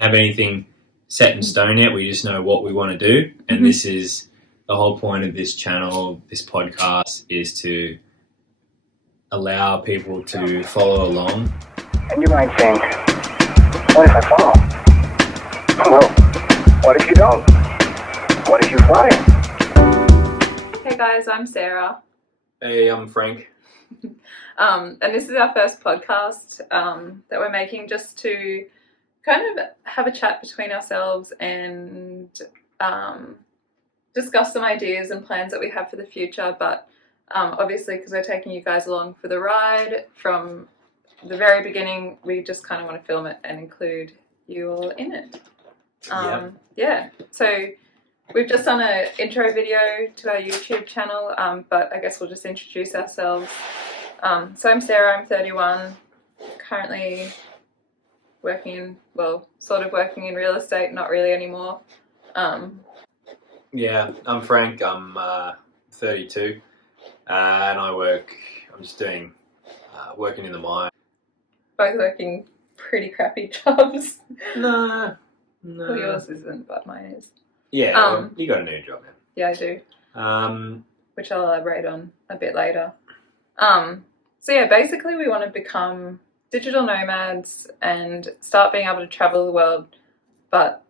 have anything set in stone yet. We just know what we want to do. And this is the whole point of this channel, this podcast, is to allow people to follow along. And you might think, what if I fall? Well, what if you don't? What if you fly? Hey guys, I'm Sarah. Hey, I'm Frank. And this is our first podcast that we're making just to kind of have a chat between ourselves and discuss some ideas and plans that we have for the future. But obviously, because we're taking you guys along for the ride from the very beginning, we just kind of want to film it and include you all in it. Yeah. So we've just done an intro video to our YouTube channel, but I guess we'll just introduce ourselves. So I'm Sarah, I'm 31, currently sort of working in real estate, not really anymore. Yeah, I'm Frank, I'm 32, and I'm just doing, working in the mine. Both working pretty crappy jobs. No. Well, yours isn't, but mine is. Yeah, well, you got a new job, man. Yeah, I do. Which I'll elaborate on a bit later. So yeah, basically we want to become digital nomads and start being able to travel the world, but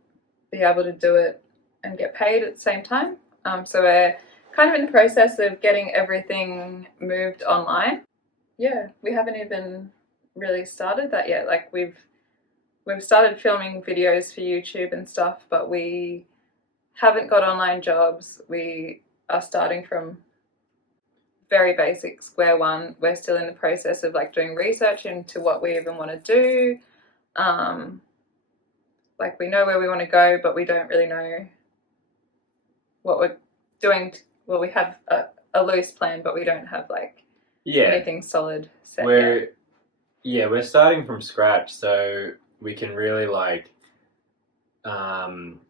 be able to do it and get paid at the same time. So we're kind of in the process of getting everything moved online. Yeah, we haven't even really started that yet. Like we've started filming videos for YouTube and stuff, but we haven't got online jobs. We are starting from very basic square one. We're still in the process of like doing research into what we even want to do. Like we know where we want to go, but we don't really know what we're doing. Well, we have a loose plan, but we don't have like anything solid set yet. Yeah, we're starting from scratch, so we can really like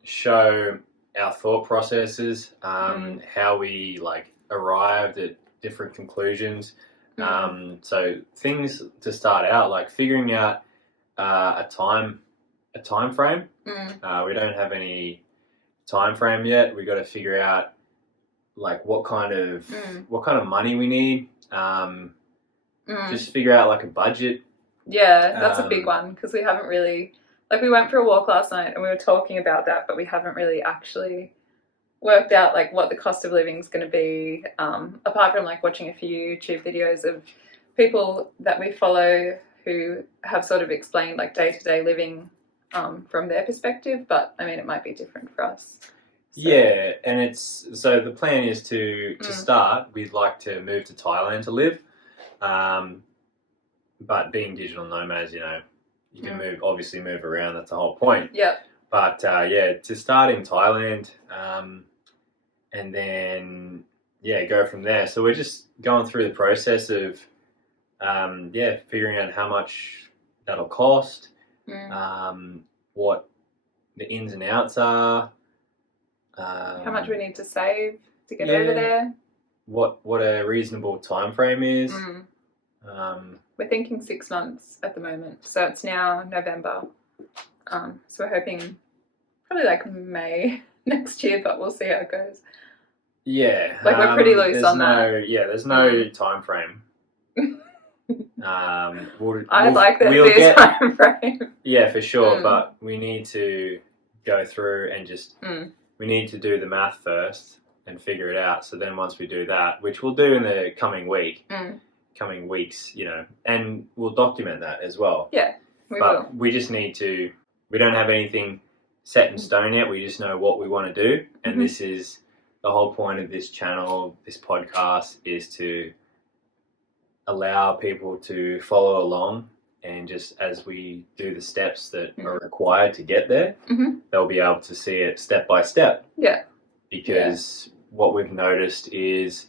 show our thought processes, how we like arrived at different conclusions. So things to start out, like figuring out a time frame. We don't have any time frame yet. We got to figure out like what kind of money we need. Just figure out like a budget. Yeah, that's a big one because we haven't really, like we went for a walk last night and we were talking about that, but we haven't really actually worked out like what the cost of living is going to be, apart from like watching a few YouTube videos of people that we follow who have sort of explained like day-to-day living from their perspective, but I mean it might be different for us. So. Yeah, and so the plan is to start, we'd like to move to Thailand to live, but being digital nomads, you know, you can obviously move around, that's the whole point. Yeah. But to start in Thailand, and then go from there. So we're just going through the process of figuring out how much that'll cost, what the ins and outs are, how much we need to save to get over there, what a reasonable time frame is. We're thinking 6 months at the moment, so it's now November, so we're hoping probably like May next year, but we'll see how it goes. Yeah, like we're pretty loose on that. Yeah, there's no time frame. I'd like that time frame. Yeah, for sure, but we need to go through and just we need to do the math first and figure it out. So then once we do that, which we'll do in the coming weeks, you know, and we'll document that as well. Yeah, we will. But we just need to. We don't have anything set in stone yet. We just know what we want to do, and this is the whole point of this channel, this podcast, is to allow people to follow along, and just as we do the steps that are required to get there, they'll be able to see it step by step. Yeah. Because what we've noticed is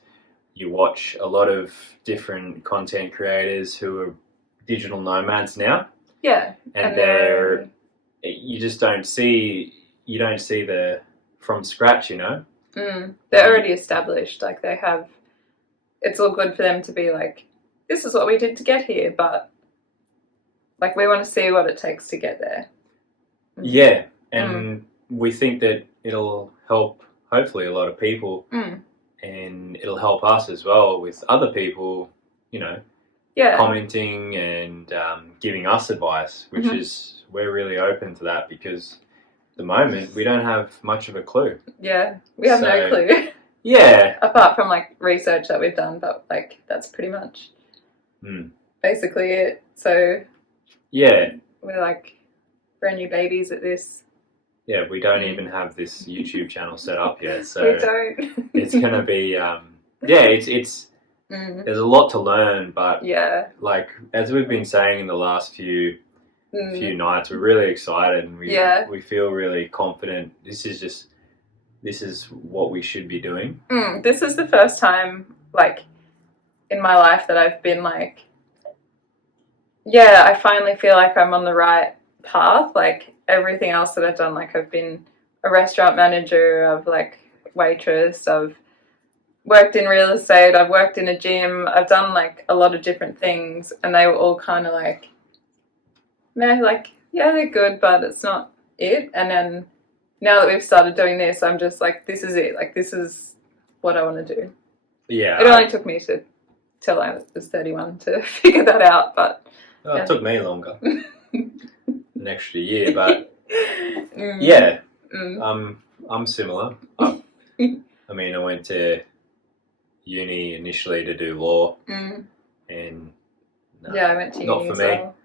you watch a lot of different content creators who are digital nomads now. Yeah. And you just don't see the from scratch, you know? They're already established. Like they have, it's all good for them to be like, this is what we did to get here, but like we want to see what it takes to get there. Yeah, and we think that it'll help hopefully a lot of people, and it'll help us as well with other people, commenting and giving us advice, which is, we're really open to that, because at the moment we don't have much of a clue. Yeah, we have no clue. Yeah. Apart from like research that we've done, but like that's pretty much basically it. So yeah, we're like brand new babies at this. Yeah, we don't even have this YouTube channel set up yet, so we don't. It's gonna be it's there's a lot to learn, but like as we've been saying in the last few nights, we're really excited and we feel really confident. This is what we should be doing. This is the first time like in my life that I've been like, I finally feel like I'm on the right path. Like everything else that I've done, like I've been a restaurant manager, I've like waitress, I've worked in real estate, I've worked in a gym, I've done like a lot of different things, and they were all kind of like, they're good, but it's not it. And then now that we've started doing this, I'm just like, this is it. Like, this is what I want to do. Yeah. It only took me till I was 31 to figure that out, but... It took me longer. An extra year, but... I'm similar. I mean, I went to uni initially to do law, and... I went to uni not for me. Well.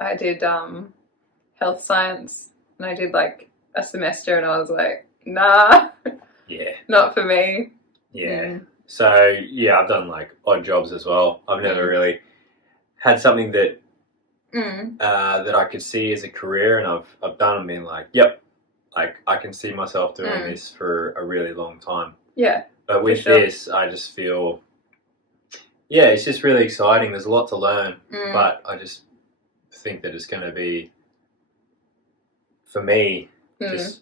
I did health science, and I did like a semester, and I was like, nah, not for me. So I've done like odd jobs as well. I've never really had something that that I could see as a career, and I've done and been like, yep, like I can see myself doing this for a really long time. But with this, I just feel it's just really exciting. There's a lot to learn, but I just think that it's going to be, for me, just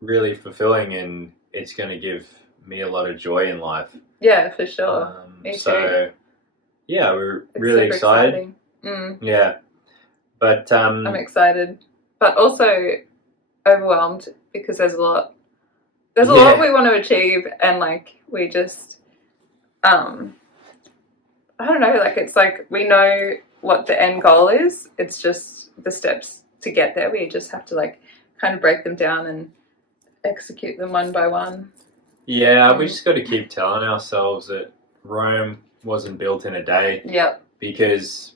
really fulfilling, and it's going to give me a lot of joy in life. Yeah, for sure. Me too. We're really excited. Yeah, but I'm excited, but also overwhelmed, because there's a lot we want to achieve, and like we just I don't know, like it's like we know what the end goal is, it's just the steps to get there. We just have to like kind of break them down and execute them one by one. We just got to keep telling ourselves that Rome wasn't built in a day. Because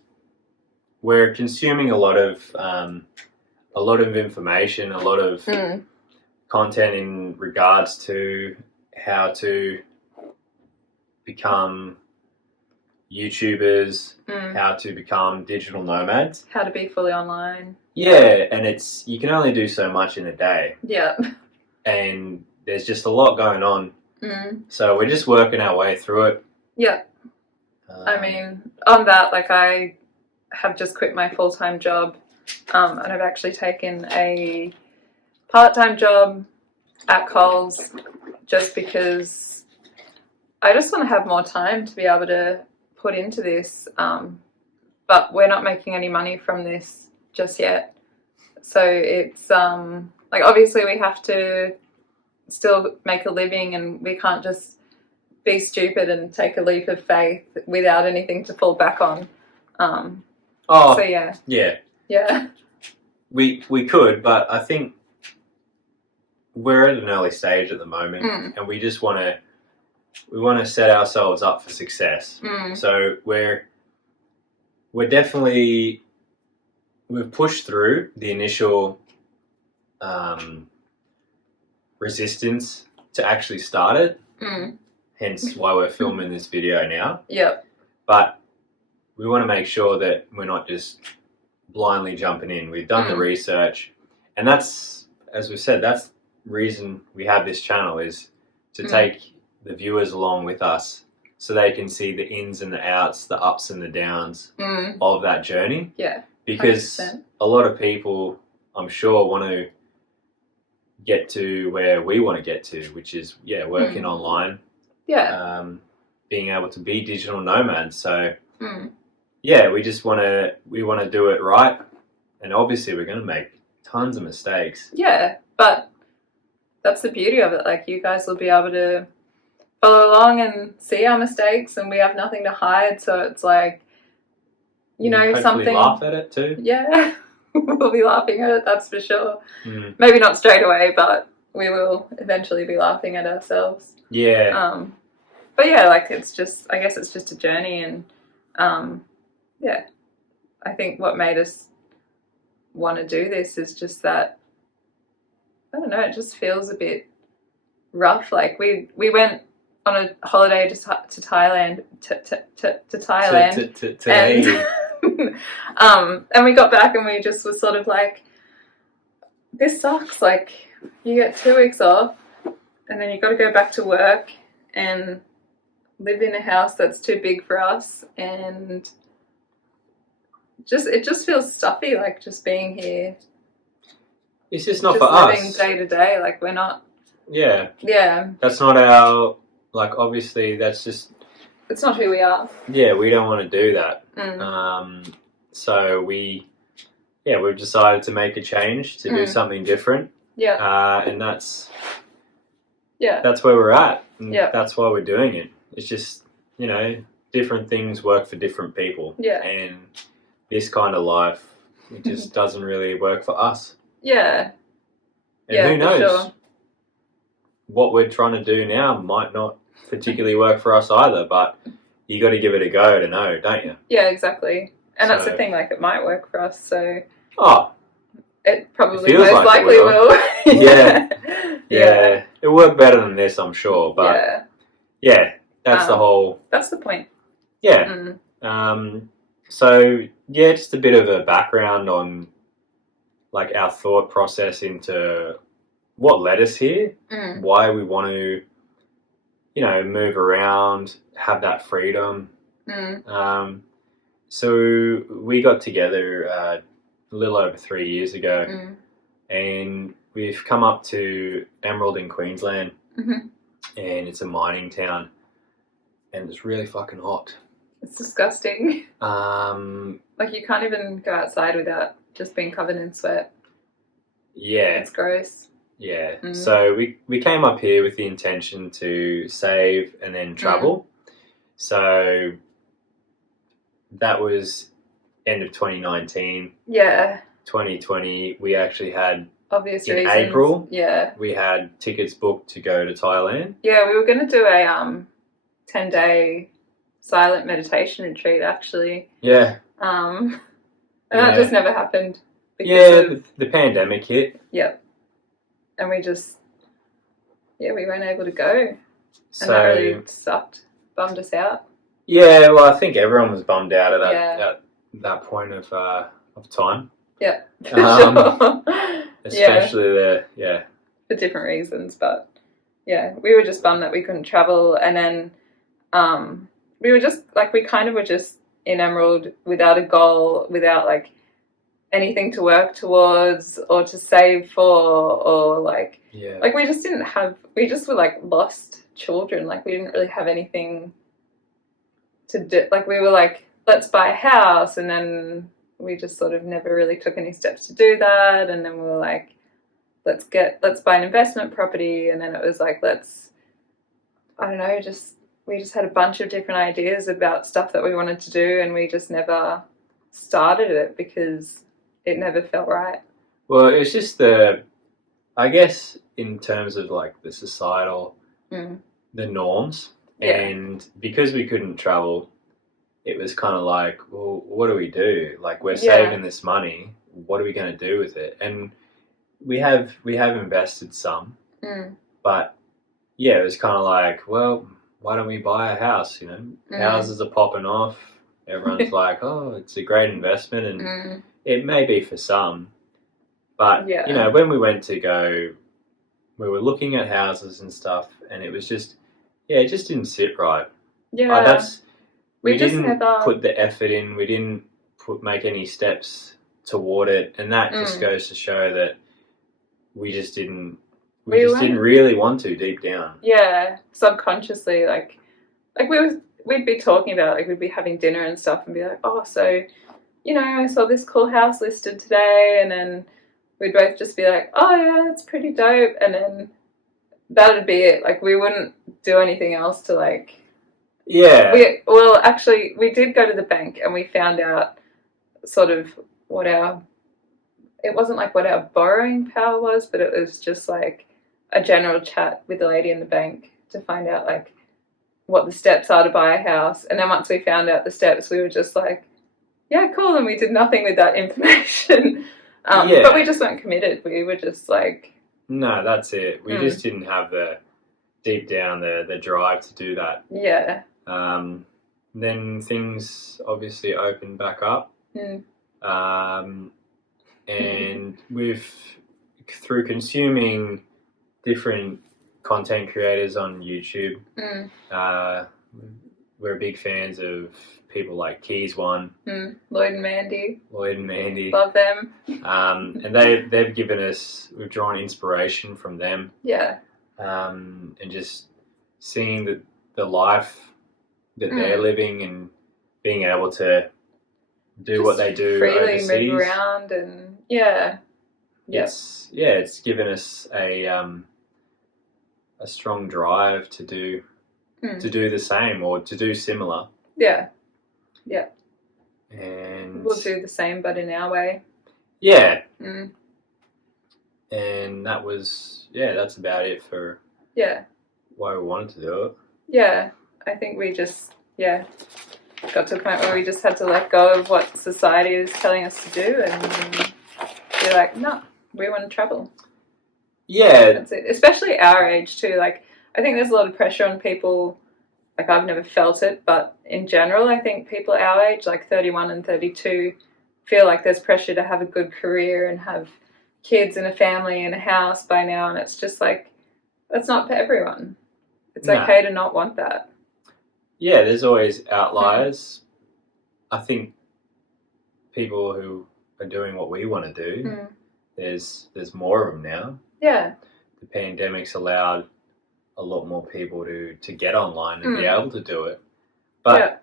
we're consuming a lot of information, a lot of content in regards to how to become YouTubers, how to become digital nomads, how to be fully online. And you can only do so much in a day. And there's just a lot going on. So we're just working our way through it. I mean, on that, like I have just quit my full-time job, and I've actually taken a part-time job at Coles, just because I just want to have more time to be able to put into this, but we're not making any money from this just yet. So it's like obviously we have to still make a living, and we can't just be stupid and take a leap of faith without anything to fall back on. We could, but I think we're at an early stage at the moment, and we just want to set ourselves up for success. So we're definitely, we've pushed through the initial resistance to actually start it. Hence why we're filming this video now. But we want to make sure that we're not just blindly jumping in. We've done the research, and that's, as we said, that's the reason we have this channel, is to take the viewers along with us, so they can see the ins and the outs, the ups and the downs of that journey. Because 100%. A lot of people, I'm sure, want to get to where we want to get to, which is working online, being able to be digital nomads. So we just want to do it right, and obviously we're going to make tons of mistakes. Yeah, but that's the beauty of it. Like, you guys will be able to follow along and see our mistakes, and we have nothing to hide. So it's like, you know, hopefully something. Laugh at it too. Yeah, we'll be laughing at it. That's for sure. Mm. Maybe not straight away, but we will eventually be laughing at ourselves. Yeah. But yeah, like, it's just, I guess it's just a journey, and yeah, I think what made us want to do this is just that, I don't know, it just feels a bit rough. Like, we went on a holiday to Thailand, to Thailand, and we got back and we just were sort of like, this sucks. Like, you get 2 weeks off and then you got to go back to work and live in a house that's too big for us, and it just feels stuffy, like, just being here. It's just not just for living us. day to day, like, we're not. Yeah. Yeah. That's not our, like, obviously that's just. It's not who we are. Yeah, we don't want to do that. Mm. So we've decided to make a change, to do something different. Yeah. And that's Yeah. where we're at. And Yeah. that's why we're doing it. It's just, you know, different things work for different people. Yeah. And this kind of life, it just doesn't really work for us. Yeah. And Yeah, who knows? for sure. What we're trying to do now might not particularly work for us either, but you got to give it a go to know, don't you? Yeah, exactly. And that's the So- thing, like, it might work for us, so Oh, it probably It feels most like it likely will. will. Yeah. Yeah. yeah. It'll work better than this, I'm sure. But Yeah. yeah, that's the whole. That's the point. Yeah. Mm. So yeah, just a bit of a background on, like, our thought process into what led us here, Mm. why we want to, you know, move around, have that freedom. Mm. So we got together a little over 3 years ago, Mm. and we've come up to Emerald in Queensland, Mhm. and it's a mining town, and it's really fucking hot. It's disgusting. Um, Like, you can't even go outside without just being covered in sweat. yeah, It's gross. yeah. Mm. So we came up here with the intention to save and then travel. So that was end of 2019. Yeah. 2020, we actually had, Obvious in reasons. April, Yeah. we had tickets booked to go to Thailand. Yeah, we were going to do a 10-day silent meditation retreat, actually. Yeah. And Yeah. that just never happened. Yeah, Of, the pandemic hit. yep. And we just, we weren't able to go. And So that really sucked. Bummed us out. yeah, well, I think everyone was bummed out at that Yeah. at that point of time, Yeah. For Um, sure. especially For different reasons, but yeah, we were just bummed that we couldn't travel. And then we were just like, we kind of were just in Emerald without a goal, without like anything to work towards or to save for, or like we just didn't have, we just were like lost children. Like, we didn't really have anything to do. Like, we were like, let's buy a house, and then we just sort of never really took any steps to do that. And then we were like, let's buy an investment property, and then it was like, I don't know, we just had a bunch of different ideas about stuff that we wanted to do, and we just never started it because it never felt right. Well, it was just I guess in terms of like the societal, the norms, Yeah. and because we couldn't travel, it was kind of like, well, what do we do? Like, we're Yeah. saving this money. What are we going to do with it? And we have invested some, but yeah, it was kind of like, well, why don't we buy a house? You know, houses are popping off. Everyone's like, oh, it's a great investment, and it may be for some, but Yeah. you know, when we went to go, we were looking at houses and stuff, and it was just, it just didn't sit right. Yeah. We just didn't never put the effort in. We didn't make any steps toward it, and that just goes to show that we just didn't. We just didn't really want to deep down. Yeah, subconsciously, like we'd be talking about, like, we'd be having dinner and stuff, and be like, oh, so, you know, I saw this cool house listed today, and then we'd both just be like, oh yeah, it's pretty dope, and then that'd be it. Like, we wouldn't do anything else to like. Yeah. Actually, we did go to the bank and we found out sort of it wasn't like what our borrowing power was, but it was just like a general chat with the lady in the bank to find out like what the steps are to buy a house. And then once we found out the steps, we were just like, yeah, cool. And we did nothing with that information. But we just weren't committed. We were just like... No, that's it. We just didn't have deep down the drive to do that. Yeah. Then things obviously opened back up. And through consuming different content creators on YouTube, we're big fans of people like Keys One, Lloyd and Mandy. Love them. And we've drawn inspiration from them. Yeah. And just seeing the life that they're living and being able to do just what they do freely overseas. Move around and it's given us a strong drive to do the same or to do similar. Yeah. And we'll do the same, but in our way. Yeah. And that's about it for why we wanted to do it. Yeah, I think we just got to a point where we just had to let go of what society is telling us to do and be like, no, we want to travel. Yeah. That's it. Especially our age too. Like, I think there's a lot of pressure on people. Like, I've never felt it, but in general, I think people our age, like 31 and 32, feel like there's pressure to have a good career and have kids and a family and a house by now. And it's just like, that's not for everyone. It's okay to not want that. Yeah, there's always outliers. I think people who are doing what we want to do, there's more of them now. Yeah. The pandemic's allowed a lot more people to get online and be able to do it. But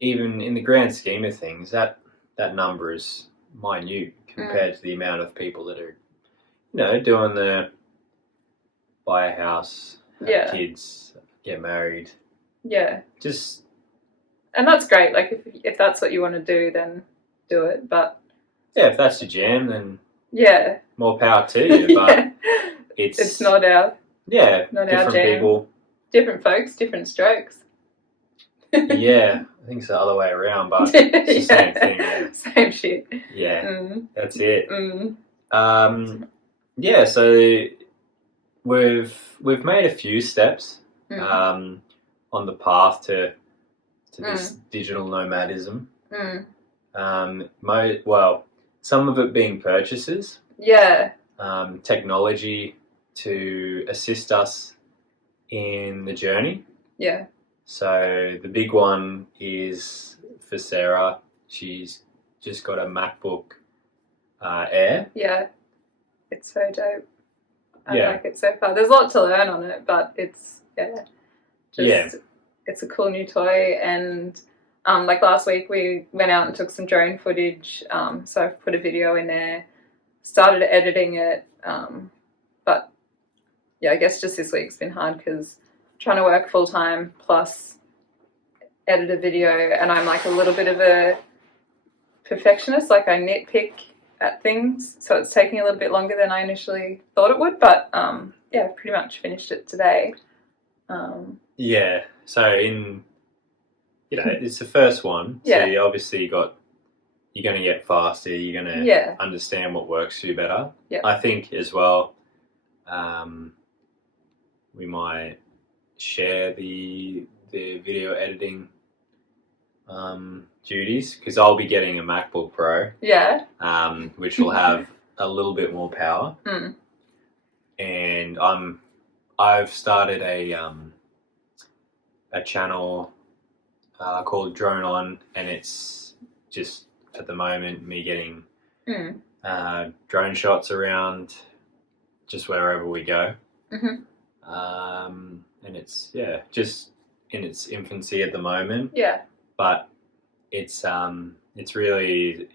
even in the grand scheme of things, that number is minute compared to the amount of people that are, doing the buy a house, have kids, get married. Yeah. And that's great. Like, if that's what you want to do, then do it. But if that's your jam, then more power to you. But it's not our not our jam. People, different folks, different strokes. I think it's the other way around, but it's the same thing. Yeah. Same shit. Yeah, that's it. So we've made a few steps on the path to this digital nomadism. Some of it being purchases. Yeah. Technology to assist us in the journey. Yeah. So the big one is for Sarah. She's just got a MacBook Air. Yeah. It's so dope. I like it so far. There's a lot to learn on it, but it's it's a cool new toy. And like last week we went out and took some drone footage. So I've put a video in there, started editing it. But I guess just this week's been hard because trying to work full time plus edit a video, and I'm like a little bit of a perfectionist. Like, I nitpick at things, so it's taking a little bit longer than I initially thought it would. But I've pretty much finished it today. So it's the first one. So you obviously you're going to get faster. You're going to understand what works for you better. Yeah. I think as well, we might share the video editing duties, because I'll be getting a MacBook Pro. Yeah. Which will have a little bit more power. And I've started a channel called Drone On, and it's just at the moment me getting drone shots around just wherever we go. And it's just in its infancy at the moment. Yeah. But it's really,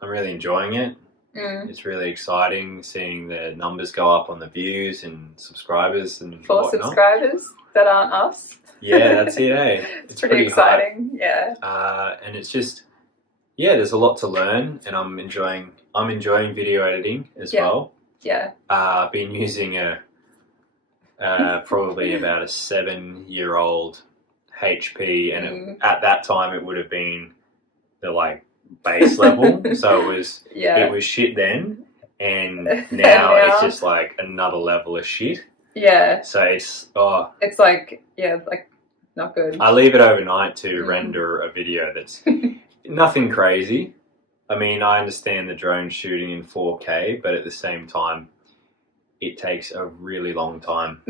I'm really enjoying it. It's really exciting seeing the numbers go up on the views and subscribers and For whatnot. subscribers that aren't us. Yeah, that's it, eh? It's pretty exciting, hard. Yeah. And it's just, there's a lot to learn, and I'm enjoying video editing as well. Yeah. I've been using probably about a 7-year-old HP, and at that time it would have been the base level, so it was shit then, and now it's just like another level of shit. Yeah. So it's not good. I leave it overnight to render a video that's nothing crazy. I mean, I understand the drone shooting in 4K, but at the same time, it takes a really long time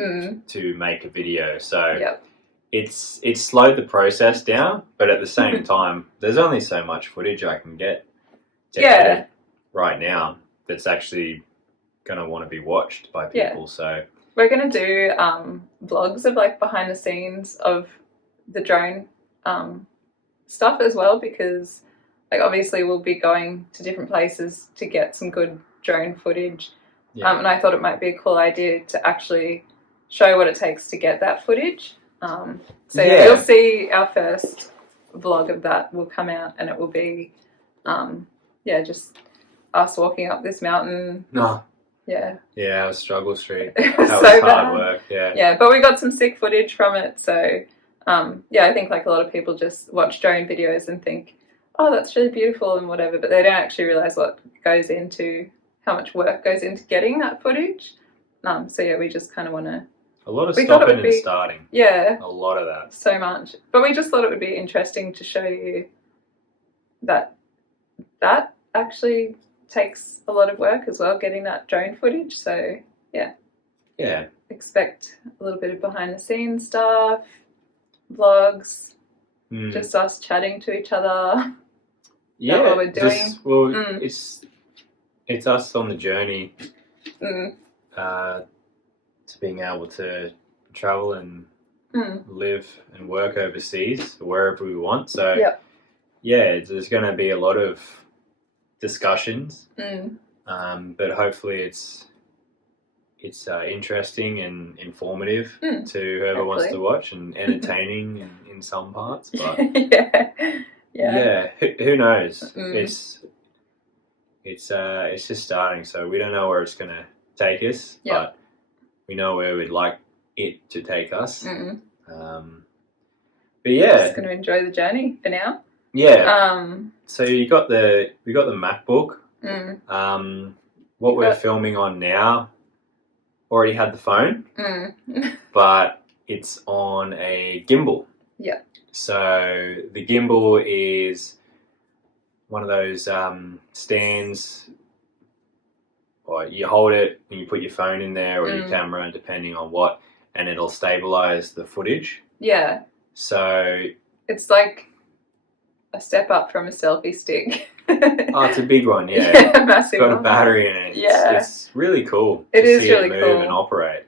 to make a video. So it's slowed the process down, but at the same time, there's only so much footage I can get to edit right now that's actually going to want to be watched by people. So we're going to do vlogs of behind the scenes of the drone stuff as well, because obviously we'll be going to different places to get some good drone footage. And I thought it might be a cool idea to actually show what it takes to get that footage. You'll see our first vlog of that will come out, and it will be just us walking up this mountain. Yeah, it was Struggle Street. It was that so was hard bad. work. Yeah, but we got some sick footage from it. So I think a lot of people just watch drone videos and think, oh, that's really beautiful and whatever, but they don't actually realize how much work goes into getting that footage. We just kind of want to. A lot of stopping and starting. Yeah. A lot of that. So much. But we just thought it would be interesting to show you that actually takes a lot of work as well, getting that drone footage. So, yeah. Expect a little bit of behind the scenes stuff, vlogs, just us chatting to each other. Yeah. What we're doing. It's us on the journey to being able to travel and live and work overseas, wherever we want. So, there's going to be a lot of discussions, but hopefully it's interesting and informative to whoever wants to watch, and entertaining in some parts. But who knows? It's just starting, so we don't know where it's going to take us, but we know where we'd like it to take us. But just going to enjoy the journey for now. So we got the MacBook. What we're filming on now already had the phone, but it's on a gimbal. So the gimbal is one of those stands, or you hold it and you put your phone in there, or your camera, depending on what, and it'll stabilize the footage. So it's like a step up from a selfie stick. It's a big one, massive. It's got a battery in it. It's really cool. It is see really it move cool and operate.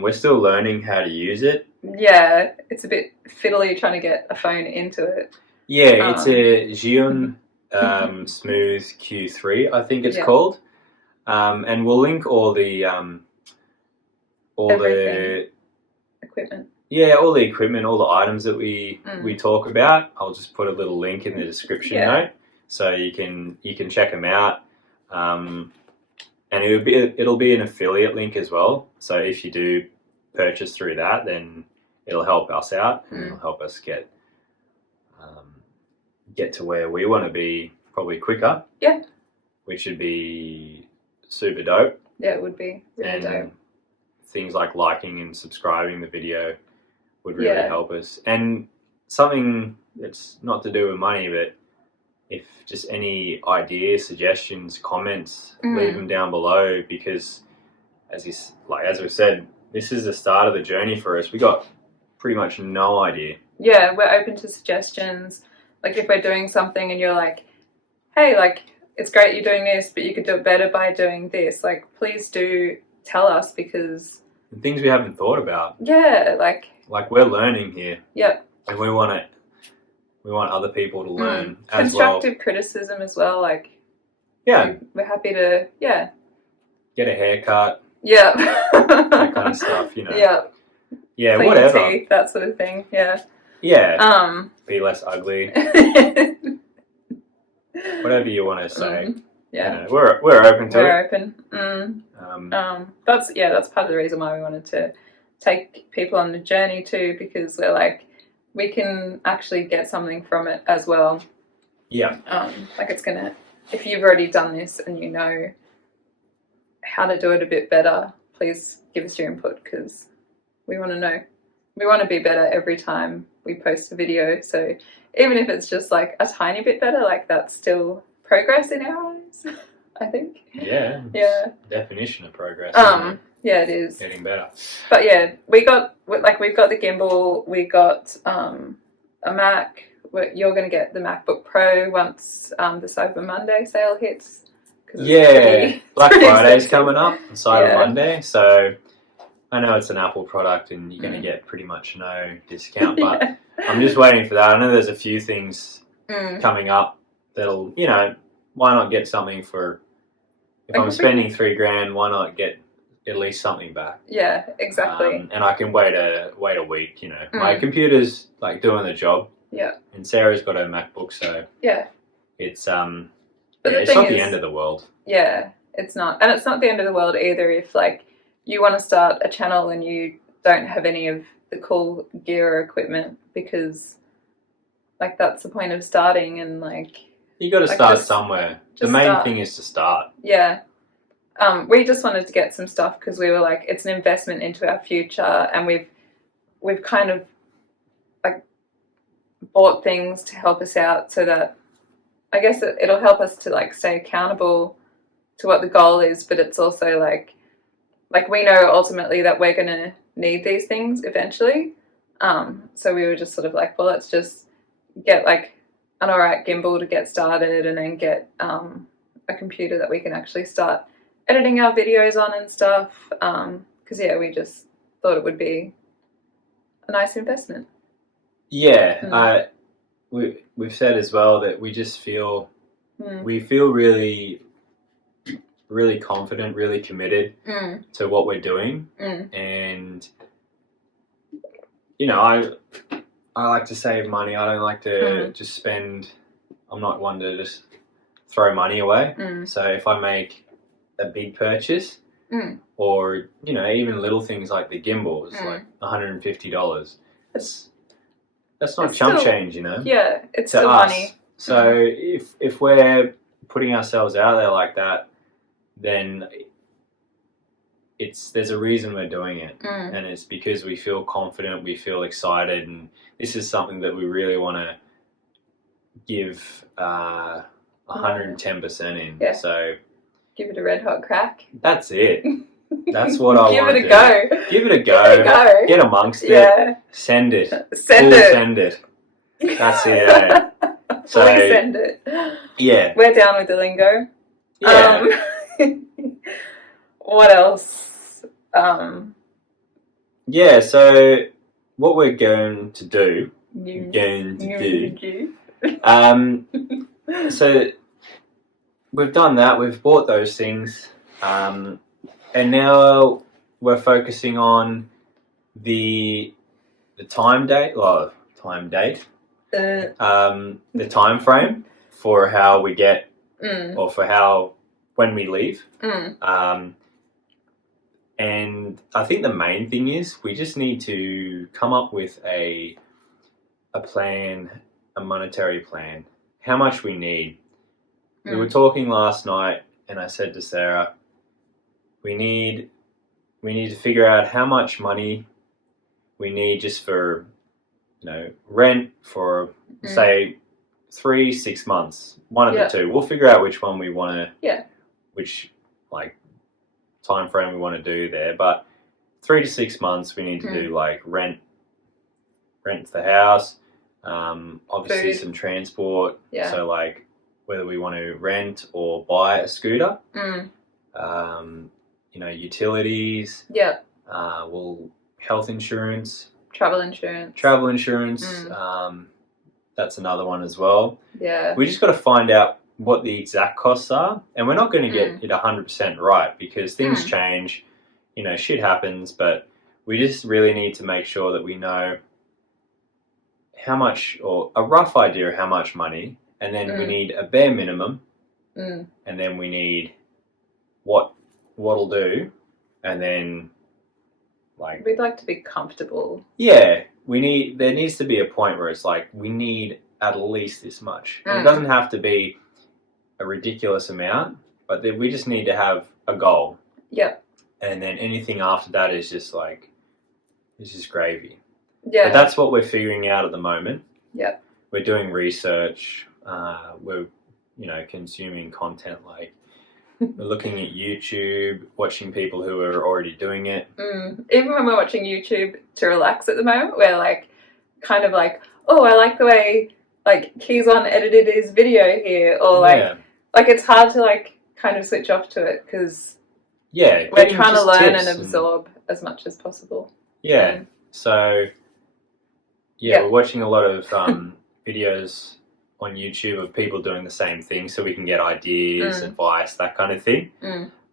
We're still learning how to use it. It's a bit fiddly trying to get a phone into it. It's a Xeon Smooth Q3, I think it's called. And we'll link all the equipment. All the equipment, all the items that we talk about. I'll just put a little link in the description note, so you can check them out. And it'll be an affiliate link as well. So if you do purchase through that, then it'll help us out, and it'll help us get to where we want to be probably quicker. Which would be super dope. It would be really dope. Things like liking and subscribing the video would really help us. And something that's not to do with money, but if just any ideas, suggestions, comments, leave them down below, because as we've said, this is the start of the journey for us. We got pretty much no idea. We're open to suggestions. If we're doing something and you're like, hey, it's great you're doing this, but you could do it better by doing this, please do tell us, because and things we haven't thought about. We're learning here. And we want other people to learn as well. Constructive criticism as well. Yeah. we're happy to Get a haircut, yeah that kind of stuff, you know. yeah Yeah, clean whatever. teeth, that sort of thing. Yeah. Be less ugly. Whatever you want to say. Yeah. You know, we're open to it. We're open. That's part of the reason why we wanted to take people on the journey too, because we're like, we can actually get something from it as well. Yeah. Like it's gonna, if you've already done this and you know how to do it a bit better, please give us your input, because we want to know. We want to be better every time we post a video. So even if it's just like a tiny bit better, like that's still progress in our eyes, I think. Yeah. Yeah. Definition of progress. Isn't it? Yeah, it is. Getting better. But yeah, we've got the gimbal, we got a Mac. You're going to get the MacBook Pro once the Cyber Monday sale hits. Black Friday's coming up on Cyber Yeah. Monday, so I know it's an Apple product and you're going to get pretty much no discount, but I'm just waiting for that. I know there's a few things coming up that'll, you know, why not get something for, if I'm spending $3,000, why not get at least something back? Yeah, exactly. And I can wait a week, you know. My computer's like doing the job. Yeah. And Sarah's got her MacBook, so yeah. It's But it's not the end of the world. Yeah, it's not. And it's not the end of the world either if like you want to start a channel and you don't have any of the cool gear or equipment, because like that's the point of starting, and like you got to start somewhere. The main thing is to start. Yeah. We just wanted to get some stuff because we were like, it's an investment into our future, and we've kind of like bought things to help us out, so that I guess it'll help us to like stay accountable to what the goal is, but it's also like we know ultimately that we're going to need these things eventually. So we were just sort of like, well, let's just get like an alright gimbal to get started, and then get a computer that we can actually start editing our videos on and stuff. Because we just thought it would be a nice investment. Yeah, we've said as well that we just feel we feel really, really confident, really committed to what we're doing, and you know, I like to save money. I don't like to just spend. I'm not one to just throw money away. So if I make a big purchase, or you know, even little things like the gimbal is like $150. That's not chump change, you know. Yeah, it's still us. money. So if we're putting ourselves out there like that, then there's a reason we're doing it, and it's because we feel confident, we feel excited, and this is something that we really want to give 110% in. Yeah. So give it a red hot crack. That's it. That's what I want to do. Give it a go. Give it a go. Get amongst it. Send it. Send it. Send it. That's it. Eh? So send it. Yeah. We're down with the lingo. Yeah. What else? Yeah. So what we're going to do. So we've done that. We've bought those things. And now we're focusing on the time date, the time frame for how we get, or for when we leave. And I think the main thing is we just need to come up with a plan, a monetary plan, how much we need. We were talking last night, and I said to Sarah, we need to figure out how much money we need just for, you know, rent for say 3-6 months, one of the two. We'll figure out which one we want to, which like time frame we want to do there. But 3 to 6 months, we need to do like rent the house, obviously some transport. So like whether we want to rent or buy a scooter. You know, utilities. Health insurance. Travel insurance. That's another one as well. Yeah. We just got to find out what the exact costs are, and we're not going to get it 100% right because things change, you know, shit happens, but we just really need to make sure that we know how much, or a rough idea of how much money, and then we need a bare minimum, and then we need what'll do, and then like we'd like to be comfortable. Yeah, there needs to be a point where it's like we need at least this much. And it doesn't have to be a ridiculous amount, but we just need to have a goal. Yep. And then anything after that is just like, it's just gravy. Yeah. But that's what we're figuring out at the moment. Yep. We're doing research. We're, you know, consuming content, like we're looking at YouTube, watching people who are already doing it. Even when we're watching YouTube to relax at the moment, we're like, kind of like, oh, I like the way like Keyson edited his video here, or like it's hard to like kind of switch off to it because we're trying to learn and absorb as much as possible. So we're watching a lot of videos on YouTube of people doing the same thing, so we can get ideas, advice, that kind of thing.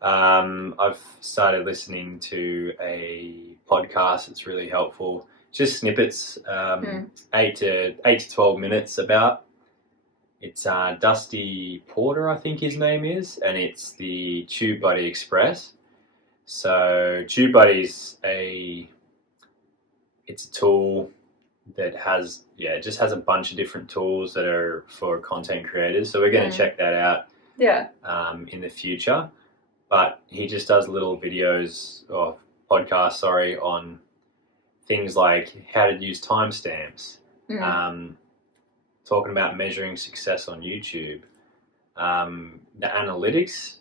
I've started listening to a podcast that's really helpful. Just snippets, 8 to 12 minutes about. It's Dusty Porter, I think his name is, and it's the TubeBuddy Express. So TubeBuddy's it's a tool that has just has a bunch of different tools that are for content creators. So we're going to check that out in the future. But he just does little videos or podcasts, on things like how to use timestamps, talking about measuring success on YouTube, the analytics,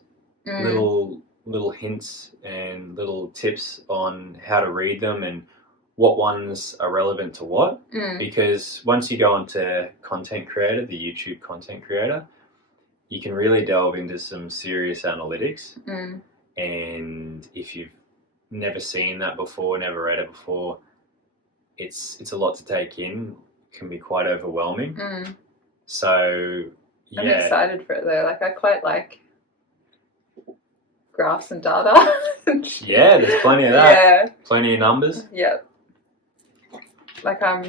little hints and little tips on how to read them and what ones are relevant to what. Because once you go onto content creator, the YouTube content creator, you can really delve into some serious analytics. And if you've never seen that before, never read it before, it's a lot to take in. It can be quite overwhelming. So I'm excited for it though. Like I quite like graphs and data. There's plenty of that. Plenty of numbers. Like I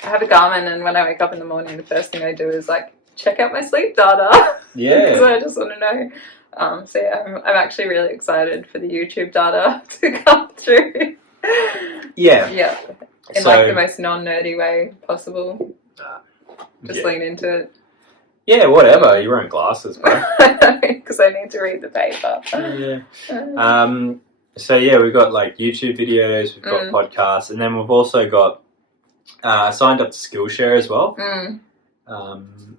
have a Garmin, and when I wake up in the morning, the first thing I do is like check out my sleep data. Because I just want to know. I'm actually really excited for the YouTube data to come through. In like the most non-nerdy way possible. Just lean into it. Yeah, whatever. You own glasses, bro. Because I need to read the paper. We've got like YouTube videos, we've got podcasts, and then we've also got signed up to Skillshare as well.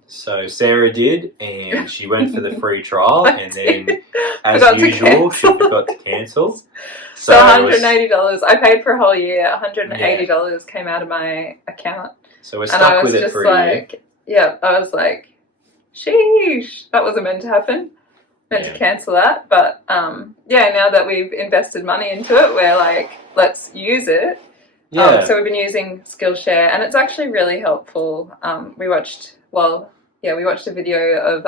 So Sarah did, and she went for the free trial, and then, as usual, she forgot to cancel. So $180. I paid for a whole year. $180 came out of my account. So we're stuck with it for a year. Yeah, I was like, sheesh, that wasn't meant to happen. Meant to cancel that. But now that we've invested money into it, we're like, let's use it. So we've been using Skillshare, and it's actually really helpful. We watched a video of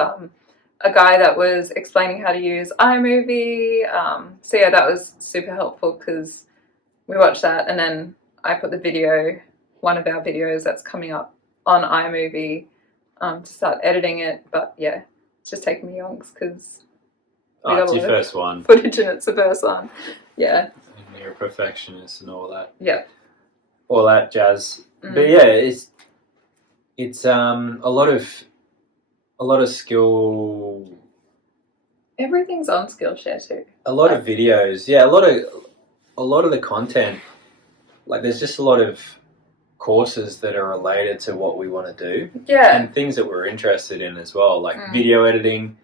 a guy that was explaining how to use iMovie. That was super helpful because we watched that, and then I put one of our videos that's coming up on iMovie to start editing it. But it's just taking me yonks because it's your first one. Footage, and it's the first one. And you're a perfectionist and all that. All that jazz. But it's a lot of skill. Everything's on Skillshare too. A lot of videos. A lot of the content. Like there's just a lot of courses that are related to what we want to do. And things that we're interested in as well, like video editing,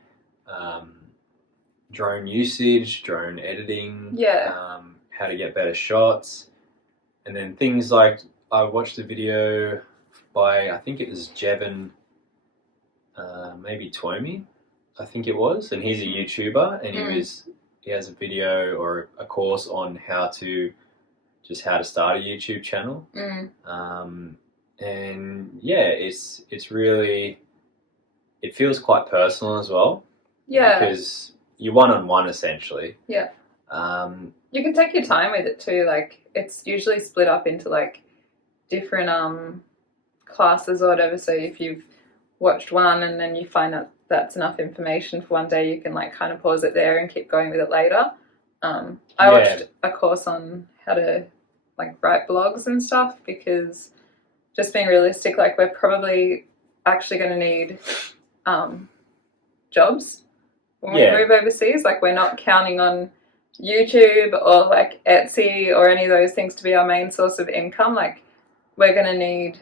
drone usage, drone editing, how to get better shots. And then things like, I watched a video by, I think it was Jevon, maybe Twomey, I think it was, and he's a YouTuber, and he has a video or a course on how to start a YouTube channel. And it's really it feels quite personal as well. Yeah. Because you're one-on-one essentially. Yeah. You can take your time with it too. Like, it's usually split up into like different classes or whatever. So if you've watched one and then you find out that's enough information for one day, you can like kind of pause it there and keep going with it later. I watched a course on how to like write blogs and stuff, because just being realistic, like we're probably actually going to need jobs when we move overseas. Like, we're not counting on YouTube or like Etsy or any of those things to be our main source of income. Like, we're going to need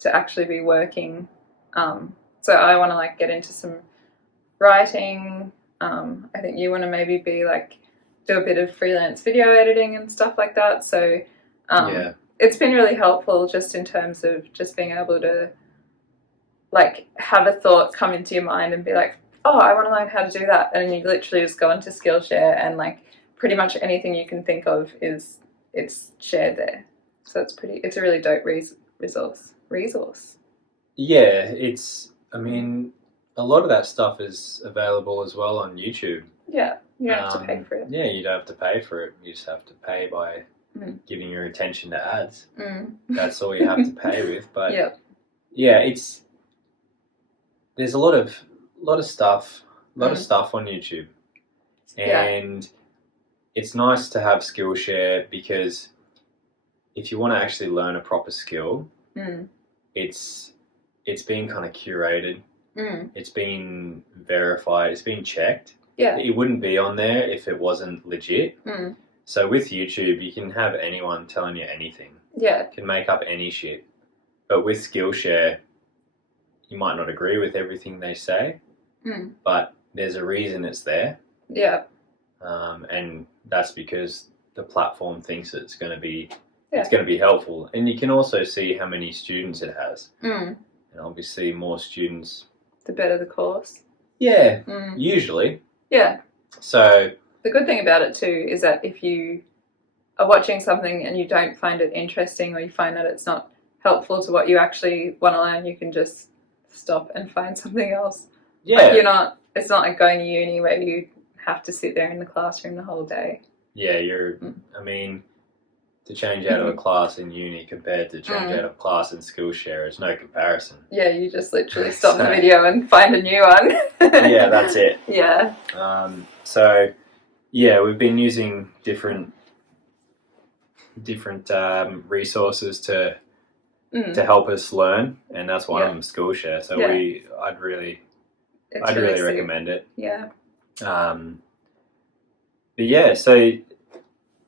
to actually be working. So I want to like get into some writing. I think you want to maybe be like do a bit of freelance video editing and stuff like that. So it's been really helpful just in terms of just being able to like have a thought come into your mind and be like, oh, I want to learn how to do that. And you literally just go into Skillshare and like pretty much anything you can think of it's shared there. So it's a really dope resource. Yeah, I mean, a lot of that stuff is available as well on YouTube. Yeah, you don't have to pay for it. Yeah, you don't have to pay for it. You just have to pay by giving your attention to ads. That's all you have to pay with. But yeah, there's a lot of stuff on YouTube, and it's nice to have Skillshare, because if you want to actually learn a proper skill, it's been kind of curated. It's been verified. It's been checked. Yeah, it wouldn't be on there if it wasn't legit. So with YouTube, you can have anyone telling you anything. Yeah, you can make up any shit. But with Skillshare, you might not agree with everything they say, but there's a reason it's there. Yeah. And that's because the platform thinks it's going to be helpful. And you can also see how many students it has. And obviously more students, the better the course. Yeah, usually. Yeah. So the good thing about it too is that if you are watching something and you don't find it interesting, or you find that it's not helpful to what you actually want to learn, you can just stop and find something else. Yeah. Like it's not like going to uni where you have to sit there in the classroom the whole day. Yeah, I mean, to change out of a class in uni compared to change out of class in Skillshare, it's no comparison. Yeah, you just literally stop the video and find a new one. Yeah, that's it. Yeah. So, yeah, we've been using different resources to help us learn, and that's one of them, Skillshare. So I'd really recommend it. Yeah. But yeah, so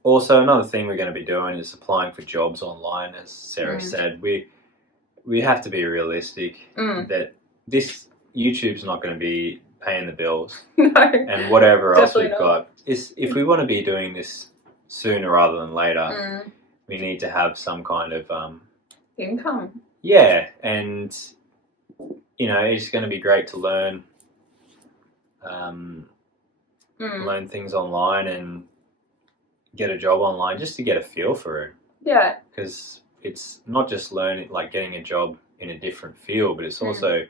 also another thing we're going to be doing is applying for jobs online. As Sarah said, we have to be realistic that this YouTube's not going to be paying the bills. No, and whatever else we've got is, if we want to be doing this sooner rather than later, we need to have some kind of income. Yeah, and it's going to be great to learn things online and get a job online, just to get a feel for it. Yeah, because it's not just learning, like getting a job in a different field, but it's also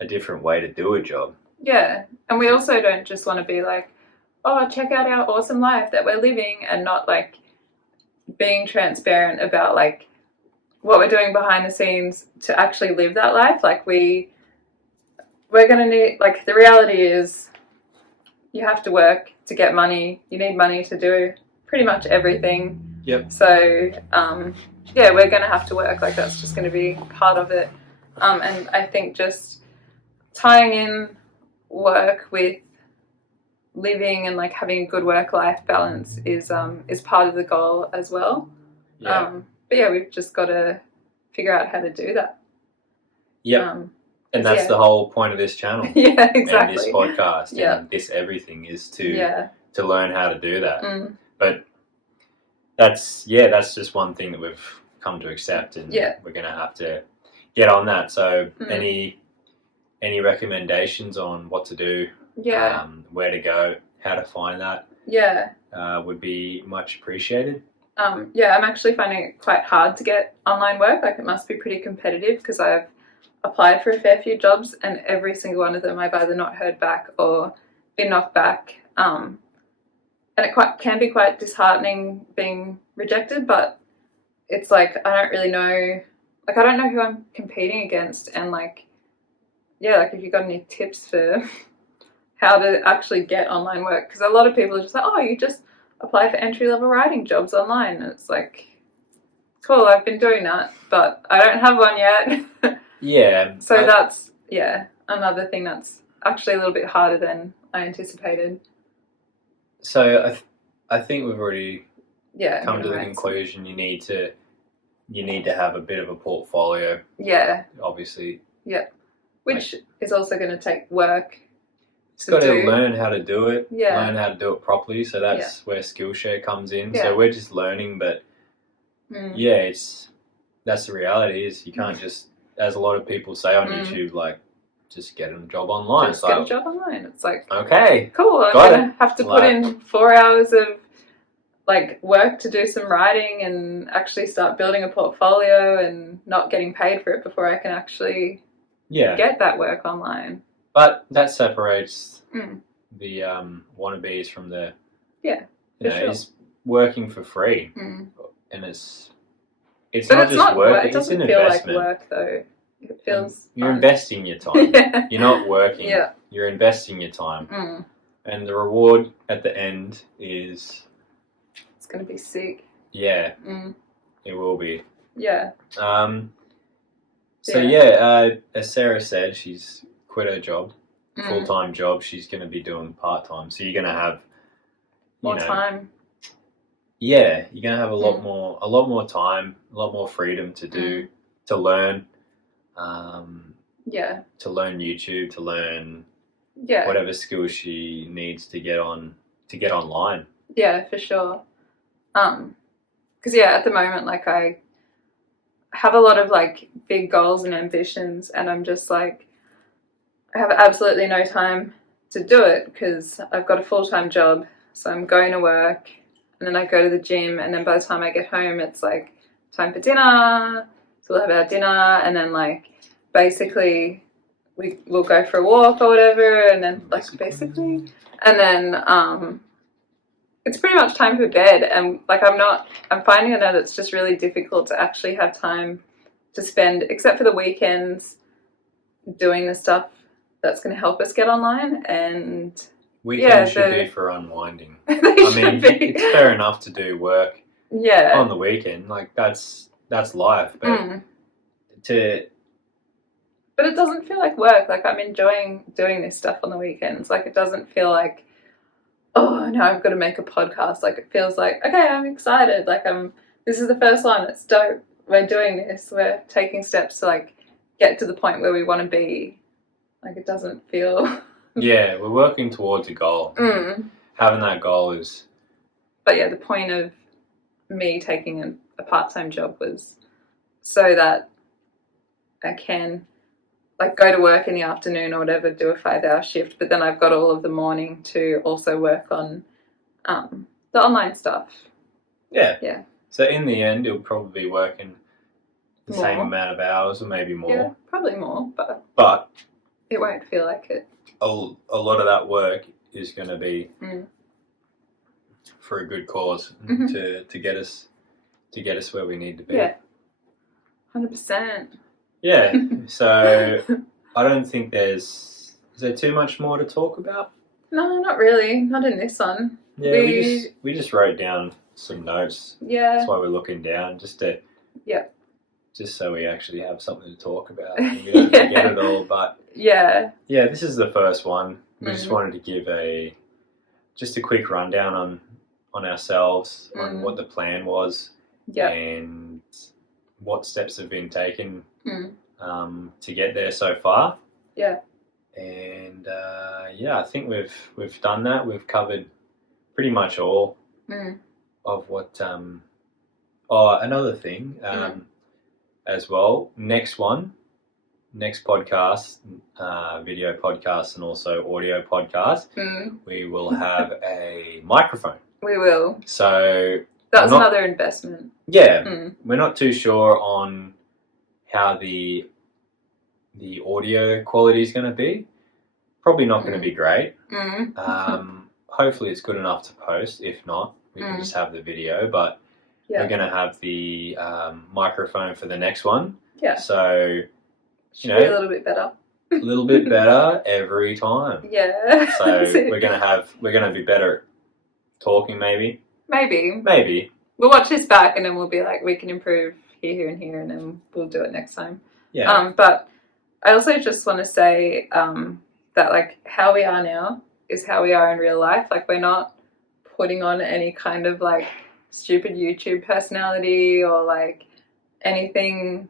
a different way to do a job. Yeah, and we also don't just want to be like, oh, check out our awesome life that we're living, and not like being transparent about like what we're doing behind the scenes to actually live that life. Like we're going to need, like, the reality is you have to work to get money. You need money to do pretty much everything. Yep. So, yeah, we're going to have to work. Like, that's just going to be part of it. And I think just tying in work with living and like having a good work-life balance is part of the goal as well. Yeah. But yeah, we've just got to figure out how to do that. Yep. And that's the whole point of this channel. Yeah, exactly. And this podcast and this everything is to learn how to do that. But that's just one thing that we've come to accept, and we're going to have to get on that. So any recommendations on what to do, where to go, how to find that, would be much appreciated. I'm actually finding it quite hard to get online work. Like, it must be pretty competitive, because I've applied for a fair few jobs, and every single one of them I've either not heard back or been knocked back. And it can be quite disheartening being rejected, but it's like I don't really know. Like, I don't know who I'm competing against, and like, yeah, like if you got any tips for how to actually get online work, because a lot of people are just like, oh, you just apply for entry-level writing jobs online, and it's like, cool, I've been doing that, but I don't have one yet. Yeah. So that's another thing that's actually a little bit harder than I anticipated. So I think we've already come to the right. conclusion you need to have a bit of a portfolio. Yeah. Obviously. Yeah. Which is also going to take work. It's got to learn how to do it. Yeah. Learn how to do it properly. So that's where Skillshare comes in. Yeah. So we're just learning, but that's the reality. Is you can't just, as a lot of people say on YouTube, like, just get a job online. Just get a job online. It's like, okay, cool. I'm going to have to put in 4 hours of like work to do some writing and actually start building a portfolio and not getting paid for it before I can actually get that work online. But that separates the wannabes from the is working for free, and it's not just work. It's an investment. It doesn't feel like work though. It feels you're investing your time. You're not working. Yeah. You're investing your time, and the reward at the end is it's going to be sick. Yeah, it will be. Yeah. So as Sarah said, she's quit her job, full-time job. She's going to be doing part-time. So you're going to have more time. Yeah, you're going to have a lot more time, a lot more freedom to do, to learn. To learn YouTube, to learn whatever skills she needs to get online. Yeah, for sure. Because at the moment, like, I have a lot of like big goals and ambitions, and I'm just like, I have absolutely no time to do it because I've got a full-time job. So I'm going to work, and then I go to the gym, and then by the time I get home, it's like time for dinner. So we'll have our dinner, and then like basically we'll go for a walk or whatever, and then and then it's pretty much time for bed. And like I'm finding that it's just really difficult to actually have time to spend, except for the weekends, doing the stuff that's going to help us get online. And weekends should be for unwinding. It's fair enough to do work on the weekend, like that's life, but But it doesn't feel like work. Like, I'm enjoying doing this stuff on the weekends. Like, it doesn't feel like, oh, no, I've got to make a podcast. Like, it feels like, okay, I'm excited. Like, this is the first one. It's dope. We're doing this. We're taking steps to, like, get to the point where we want to be. Like, it doesn't feel... Yeah, we're working towards a goal. Having that goal is... But, yeah, the point of me taking a part-time job was so that I can... like go to work in the afternoon or whatever, do a 5-hour shift, but then I've got all of the morning to also work on the online stuff. Yeah. So in the end, you'll probably be working the same amount of hours or maybe more. Yeah, probably more, but it won't feel like it. A lot of that work is going to be for a good cause to get us where we need to be. Yeah, 100%. Yeah, so I don't think is there too much more to talk about? No, not really. Not in this one. Yeah, we just wrote down some notes. Yeah. That's why we're looking down, just so we actually have something to talk about. And we don't forget it all, but yeah, this is the first one. We just wanted to give a quick rundown on ourselves, on what the plan was, and what steps have been taken to get there so far. Yeah. And I think we've done that. We've covered pretty much all of what. Another thing as well. Next podcast, video podcast, and also audio podcast. We will have a microphone. We will. So that's another investment. Yeah, we're not too sure on how the the audio quality is going to be. Probably not going to be great. Hopefully it's good enough to post. If not, we can just have the video. But we're going to have the microphone for the next one. Yeah. So, should be a little bit better. A little bit better every time. Yeah. So we're gonna be better at talking, maybe. Maybe. We'll watch this back and then we'll be like, we can improve here, and here, and then we'll do it next time. Yeah. But I also just want to say that like how we are now is how we are in real life. Like we're not putting on any kind of like stupid YouTube personality or like anything.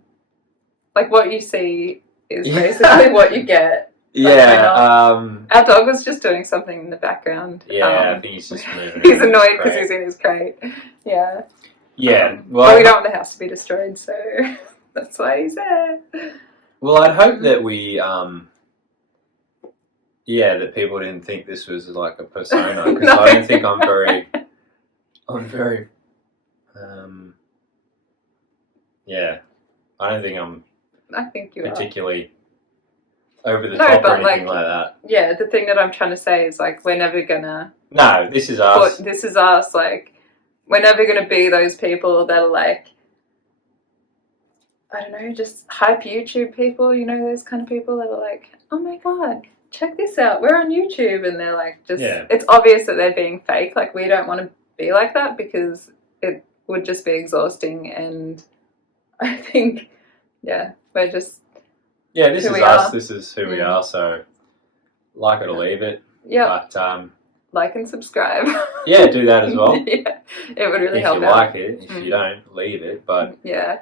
Like what you see is basically what you get. Yeah. Our dog was just doing something in the background. Yeah, I think he's just moving. He's annoyed because he's in his crate. Yeah. Yeah. Well, we don't want the house to be destroyed, so that's why he's there. Well, I'd hope that we, that people didn't think this was like a persona, because I don't think I'm very, I think you particularly over the top or anything like that. Yeah, the thing that I'm trying to say is like we're never gonna. No, this is us. This is us. Like we're never gonna be those people that are like, I don't know, just hype YouTube people. You know, those kind of people that are like, oh my god, check this out, we're on YouTube, and they're like, just it's obvious that they're being fake. Like we don't want to be like that because it would just be exhausting, and I think we're just this is us. This is who we are. So like it or leave it. Yeah. But like and subscribe. Yeah, do that as well. Yeah, it would really help. If you like it, if you don't, leave it. But yeah,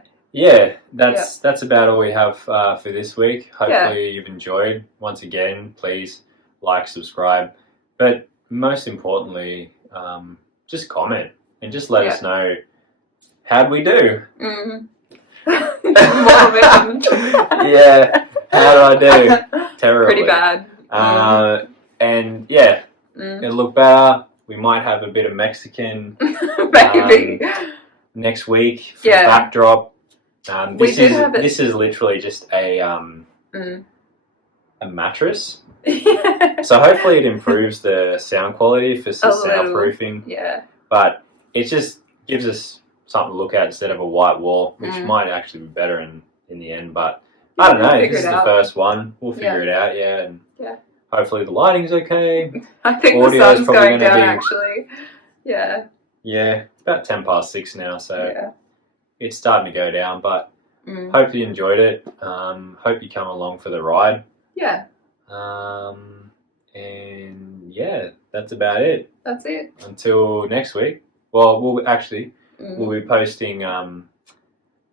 that's about all we have for this week. Hopefully you've enjoyed. Once again, please like, subscribe, but most importantly, just comment and just let us know how'd we do. Yeah, how did I do? Terribly. Pretty bad. And it'll look better. We might have a bit of Mexican maybe next week for the backdrop. This is literally just a mattress. So hopefully it improves the sound quality for soundproofing. Yeah. But it just gives us something to look at instead of a white wall, which might actually be better in the end. But I don't know. This is the first one. We'll figure it out. Yeah. And hopefully the lighting's okay. I think the sun's going down actually. Yeah. Yeah. It's about 6:10 now, so it's starting to go down. But hope you enjoyed it. Hope you come along for the ride. Yeah. And that's about it. That's it. Until next week. Well, we'll be posting a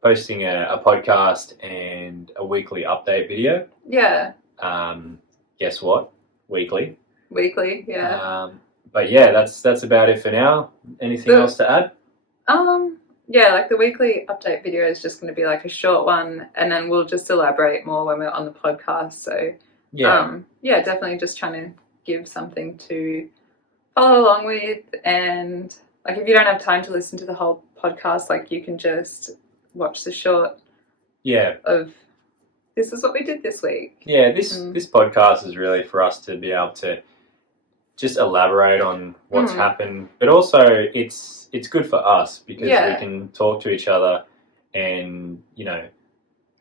podcast and a weekly update video. Yeah. Guess what? Weekly, yeah. But that's about it for now. Anything else to add? Like the weekly update video is just going to be like a short one, and then we'll just elaborate more when we're on the podcast. So definitely just trying to give something to follow along with, and like if you don't have time to listen to the whole podcast, like you can just watch the short of this is what we did this week. Yeah, this podcast is really for us to be able to just elaborate on what's happened, but also it's good for us because we can talk to each other and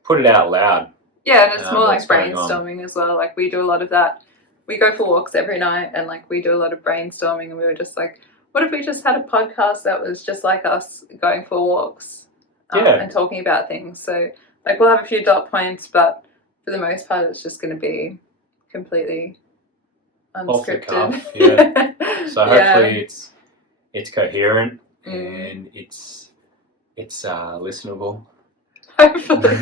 put it out loud. Yeah, and it's more like brainstorming as well. Like we do a lot of that. We go for walks every night, and like we do a lot of brainstorming, and we were just like, what if we just had a podcast that was just like us going for walks and talking about things? So like we'll have a few dot points, but for the most part it's just going to be completely unscripted. Off the cuff, yeah. So hopefully it's coherent and it's listenable. Hopefully.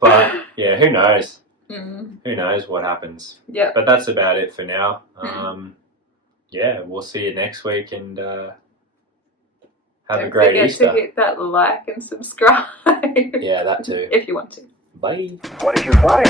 But who knows? Who knows what happens? Yeah. But that's about it for now. We'll see you next week, and have a great Easter. Don't forget to hit that like and subscribe. Yeah, that too. If you want to. Bye. What did you find?